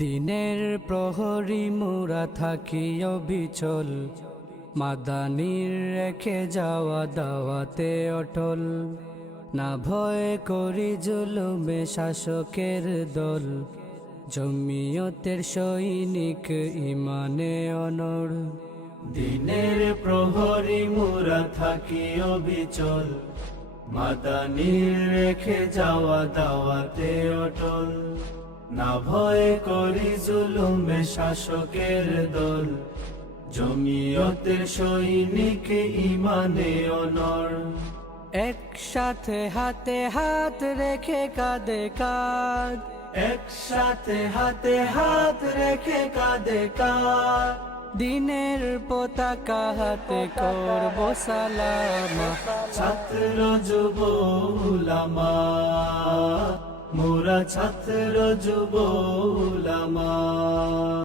দিনের প্রহরী মোরা থাকি অবিচল মাদানির রেখে যাওয়া দাওয়াতে অটল। না ভয় করি জুলুমে শাসকের দল, জমিয়তের সৈনিক ইমানে অনর দিনের প্রহরী মোরা থাকি অবিচল মাদানির রেখে যাওয়া দাওয়াতে অটল। না ভয় করি জুলুমে শাসকের দল। জমিয়তের সৈনিক ইমানে অনর। একসাথে হাতে হাত রেখে কাঁধে কাঁধ একসাথে হাতে হাত রেখে কাঁধে কাঁধ দিনের পতাকা হাতে করব সালামা। ছাত্র যুব উলামা মোরা ছাত্র যুব উলামা